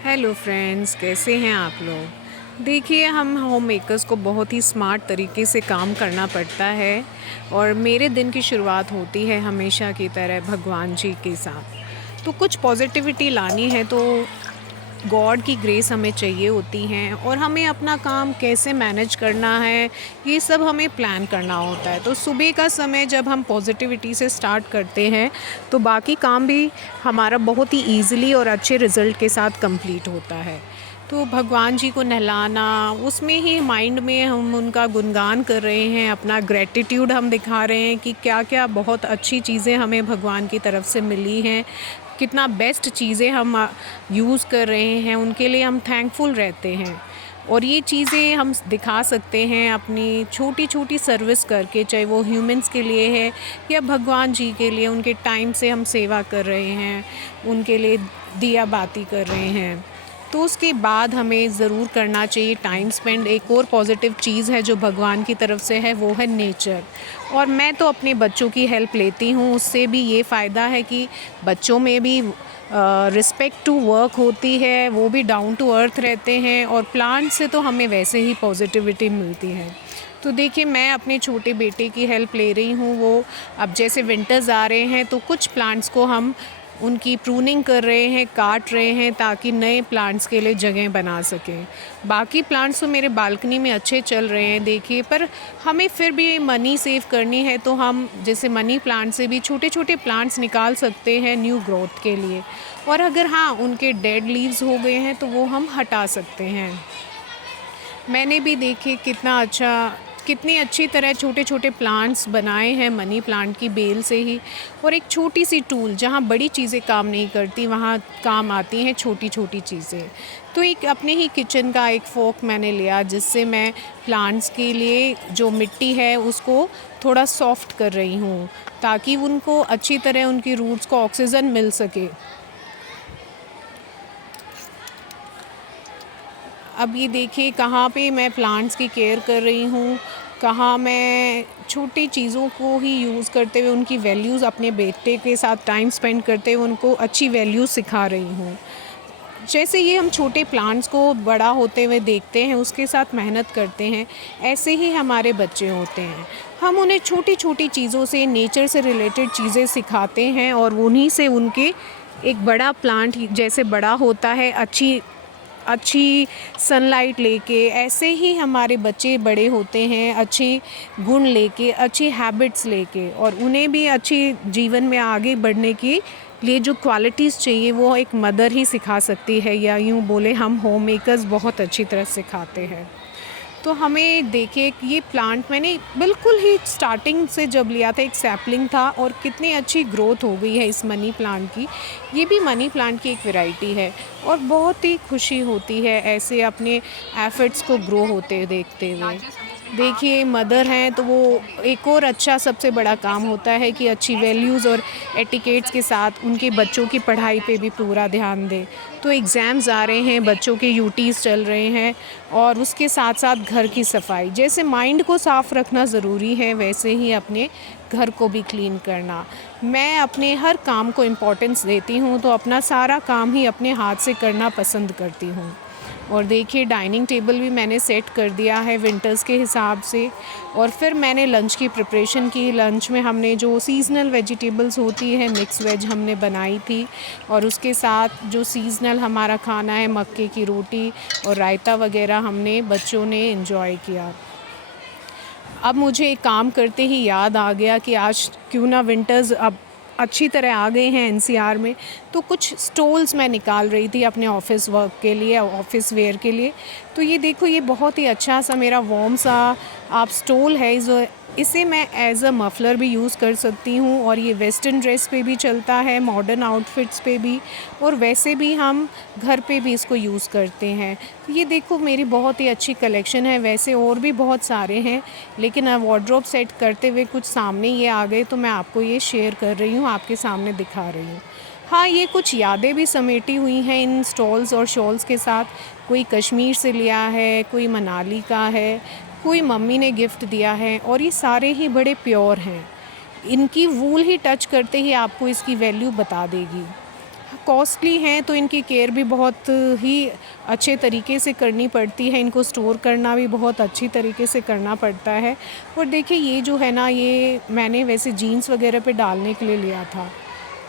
Hello friends, कैसे हैं आप लोग। देखिए, हम होम मेकर्स को बहुत ही स्मार्ट तरीके से काम करना पड़ता है और मेरे दिन की शुरुआत होती है हमेशा की तरह भगवान जी के साथ। तो कुछ पॉजिटिविटी लानी है तो गॉड की ग्रेस हमें चाहिए होती हैं और हमें अपना काम कैसे मैनेज करना है, ये सब हमें प्लान करना होता है। तो सुबह का समय जब हम पॉजिटिविटी से स्टार्ट करते हैं तो बाकी काम भी हमारा बहुत ही ईज़िली और अच्छे रिज़ल्ट के साथ कंप्लीट होता है। तो भगवान जी को नहलाना, उसमें ही माइंड में हम उनका गुणगान कर रहे हैं, अपना ग्रैटिट्यूड हम दिखा रहे हैं कि क्या-क्या बहुत अच्छी चीज़ें हमें भगवान की तरफ से मिली हैं, कितना बेस्ट चीज़ें हम यूज़ कर रहे हैं, उनके लिए हम थैंकफुल रहते हैं। और ये चीज़ें हम दिखा सकते हैं अपनी छोटी-छोटी सर्विस करके, चाहे वो ह्यूमन्स के लिए है या भगवान जी के लिए, उनके टाइम से हम सेवा कर रहे हैं, उनके लिए दिया बाती कर रहे हैं। तो उसके बाद हमें ज़रूर करना चाहिए टाइम स्पेंड। एक और पॉजिटिव चीज़ है जो भगवान की तरफ से है, वो है नेचर। और मैं तो अपने बच्चों की हेल्प लेती हूँ, उससे भी ये फ़ायदा है कि बच्चों में भी रिस्पेक्ट टू वर्क होती है, वो भी डाउन टू अर्थ रहते हैं और प्लांट से तो हमें वैसे ही पॉजिटिविटी मिलती है। तो देखिए, मैं अपने छोटे बेटे की हेल्प ले रही हूँ। वो अब जैसे विंटर्स आ रहे हैं तो कुछ प्लांट्स को हम उनकी प्रूनिंग कर रहे हैं, काट रहे हैं ताकि नए प्लांट्स के लिए जगह बना सकें। बाकी प्लांट्स तो मेरे बालकनी में अच्छे चल रहे हैं देखिए, पर हमें फिर भी मनी सेव करनी है तो हम जैसे मनी प्लांट से भी छोटे-छोटे प्लांट्स निकाल सकते हैं न्यू ग्रोथ के लिए। और अगर हाँ, उनके डेड लीव्स हो गए हैं तो वो हम हटा सकते हैं। मैंने भी देखिए कितनी अच्छी तरह छोटे-छोटे प्लांट्स बनाए हैं मनी प्लांट की बेल से ही। और एक छोटी-सी टूल, जहाँ बड़ी चीज़ें काम नहीं करती, वहाँ काम आती हैं छोटी-छोटी चीज़ें। तो एक अपने ही किचन का एक फ़ोर्क मैंने लिया जिससे मैं प्लांट्स के लिए जो मिट्टी है उसको थोड़ा सॉफ्ट कर रही हूँ, ताकि उनको अच्छी तरह उनकी रूट्स को ऑक्सीजन मिल सके। अब ये देखिए कहाँ पे मैं प्लांट्स की केयर कर रही हूँ, कहाँ मैं छोटी चीज़ों को ही यूज़ करते हुए उनकी वैल्यूज़, अपने बेटे के साथ टाइम स्पेंड करते हुए उनको अच्छी वैल्यूज़ सिखा रही हूँ। जैसे ये हम छोटे प्लांट्स को बड़ा होते हुए देखते हैं, उसके साथ मेहनत करते हैं, ऐसे ही हमारे बच्चे होते हैं। हम उन्हें छोटी-छोटी चीज़ों से, नेचर से रिलेटेड चीज़ें सिखाते हैं और उन्हीं से उनके एक बड़ा प्लांट जैसे बड़ा होता है, अच्छी अच्छी सनलाइट लेके, ऐसे ही हमारे बच्चे बड़े होते हैं अच्छी गुण लेके, अच्छी हैबिट्स लेके, और उन्हें भी अच्छी जीवन में आगे बढ़ने के लिए जो क्वालिटीज़ चाहिए वो एक मदर ही सिखा सकती है, या यूँ बोले हम होम मेकर्स बहुत अच्छी तरह सिखाते हैं। तो हमें देखिए कि ये प्लांट मैंने बिल्कुल ही स्टार्टिंग से जब लिया था, एक सैपलिंग था और कितनी अच्छी ग्रोथ हो गई है इस मनी प्लांट की। ये भी मनी प्लांट की एक वैरायटी है और बहुत ही खुशी होती है ऐसे अपने एफर्ट्स को ग्रो होते देखते हुए। देखिए, मदर हैं तो वो एक और अच्छा सबसे बड़ा काम होता है कि अच्छी वैल्यूज़ और एटिकेट्स के साथ उनके बच्चों की पढ़ाई पे भी पूरा ध्यान दें। तो एग्ज़ाम्स आ रहे हैं, बच्चों के यूटीज़ चल रहे हैं और उसके साथ-साथ घर की सफाई। जैसे माइंड को साफ़ रखना ज़रूरी है, वैसे ही अपने घर को भी क्लीन करना। मैं अपने हर काम को इम्पोर्टेंस देती हूँ, तो अपना सारा काम ही अपने हाथ से करना पसंद करती हूँ। और देखिए, डाइनिंग टेबल भी मैंने सेट कर दिया है विंटर्स के हिसाब से। और फिर मैंने लंच की प्रिपरेशन की। लंच में हमने जो सीज़नल वेजिटेबल्स होती है, मिक्स वेज हमने बनाई थी और उसके साथ जो सीज़नल हमारा खाना है, मक्के की रोटी और रायता वगैरह, हमने बच्चों ने एंजॉय किया। अब मुझे एक काम करते ही याद आ गया कि आज क्यों ना विंटर्स अब अच्छी तरह आ गए हैं एनसीआर में, तो कुछ स्टॉल्स मैं निकाल रही थी अपने ऑफ़िस वर्क के लिए, ऑफ़िस वेयर के लिए। तो ये देखो, ये बहुत ही अच्छा सा मेरा वार्म सा आप स्टॉल है। इसे मैं एज़ अ मफ़लर भी यूज़ कर सकती हूँ और ये वेस्टर्न ड्रेस पे भी चलता है, मॉडर्न आउटफिट्स पे भी, और वैसे भी हम घर पे भी इसको यूज़ करते हैं। तो ये देखो, मेरी बहुत ही अच्छी कलेक्शन है। वैसे और भी बहुत सारे हैं, लेकिन वार्डरोब सेट करते हुए कुछ सामने ये आ गए तो मैं आपको ये शेयर कर रही हूँ, आपके सामने दिखा रही हूँ। हाँ, ये कुछ यादें भी समेटी हुई हैं इन स्टॉल्स और शॉल्स के साथ। कोई कश्मीर से लिया है, कोई मनाली का है, कोई मम्मी ने गिफ्ट दिया है, और ये सारे ही बड़े प्योर हैं। इनकी वूल ही टच करते ही आपको इसकी वैल्यू बता देगी। कॉस्टली हैं तो इनकी केयर भी बहुत ही अच्छे तरीके से करनी पड़ती है, इनको स्टोर करना भी बहुत अच्छी तरीके से करना पड़ता है। और देखिए ये जो है ना, ये मैंने वैसे जीन्स वगैरह पे डालने के लिए लिया था,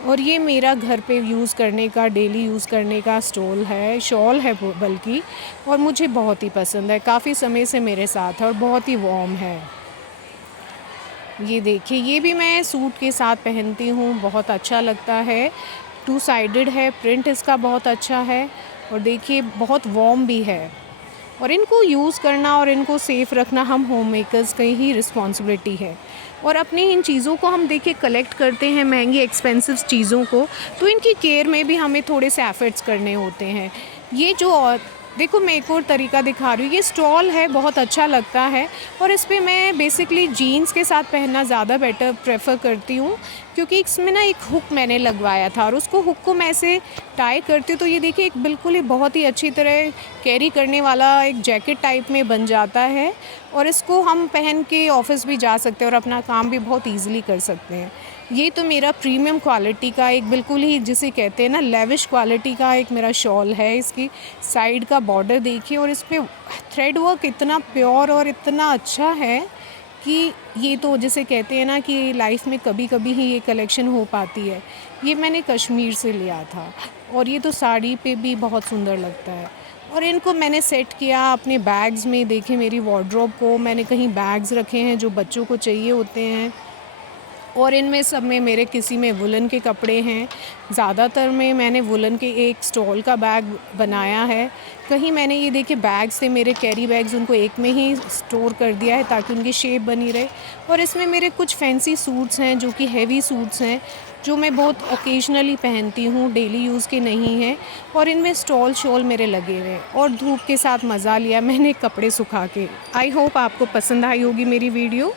और ये मेरा घर पे यूज़ करने का, डेली यूज़ करने का शॉल है वो बल्कि, और मुझे बहुत ही पसंद है, काफ़ी समय से मेरे साथ है और बहुत ही वार्म है। ये देखिए, ये भी मैं सूट के साथ पहनती हूँ, बहुत अच्छा लगता है। टू साइडेड है, प्रिंट इसका बहुत अच्छा है, और देखिए बहुत वार्म भी है। और इनको यूज़ करना और इनको सेफ़ रखना हम होम मेकर्स की ही रिस्पॉन्सिबिलिटी है। और अपनी इन चीज़ों को हम देखिए कलेक्ट करते हैं, महंगी एक्सपेंसिव चीज़ों को, तो इनकी केयर में भी हमें थोड़े से एफ़र्ट्स करने होते हैं। ये जो देखो, मैं एक और तरीका दिखा रही हूँ, ये स्टॉल है, बहुत अच्छा लगता है, और इस पे मैं बेसिकली जीन्स के साथ पहनना ज़्यादा बेटर प्रेफर करती हूँ, क्योंकि इसमें ना एक हुक मैंने लगवाया था, और उसको हुक को मैं ऐसे टाई करती हूँ तो ये देखिए एक बिल्कुल ही बहुत ही अच्छी तरह कैरी करने वाला एक जैकेट टाइप में बन जाता है, और इसको हम पहन के ऑफ़िस भी जा सकते हैं और अपना काम भी बहुत ईज़िली कर सकते हैं। ये तो मेरा प्रीमियम क्वालिटी का एक बिल्कुल ही जिसे कहते हैं ना लेविश क्वालिटी का एक मेरा शॉल है। इसकी साइड का बॉर्डर देखिए, और इस पे थ्रेड वर्क इतना प्योर और इतना अच्छा है कि ये तो जिसे कहते हैं ना कि लाइफ में कभी-कभी ही ये कलेक्शन हो पाती है। ये मैंने कश्मीर से लिया था, और ये तो साड़ी पे भी बहुत सुंदर लगता है। और इनको मैंने सेट किया अपने बैग्स में, देखिए मेरी वार्डरोब को मैंने कहीं बैग्स रखे हैं जो बच्चों को चाहिए होते हैं, और इनमें सब में मेरे किसी में वुलन के कपड़े हैं, ज़्यादातर में मैंने वुलन के एक स्टॉल का बैग बनाया है। कहीं मैंने ये देखिए बैग्स थे मेरे कैरी बैग्स, उनको एक में ही स्टोर कर दिया है ताकि उनकी शेप बनी रहे। और इसमें मेरे कुछ फैंसी सूट्स हैं जो कि हेवी सूट्स हैं, जो मैं बहुत ओकेजनली पहनती हूँ, डेली यूज़ के नहीं हैं, और इनमें स्टॉल शॉल मेरे लगे हुए हैं। और धूप के साथ मज़ा लिया मैंने कपड़े सुखा के। आई होप आपको पसंद आई होगी मेरी वीडियो।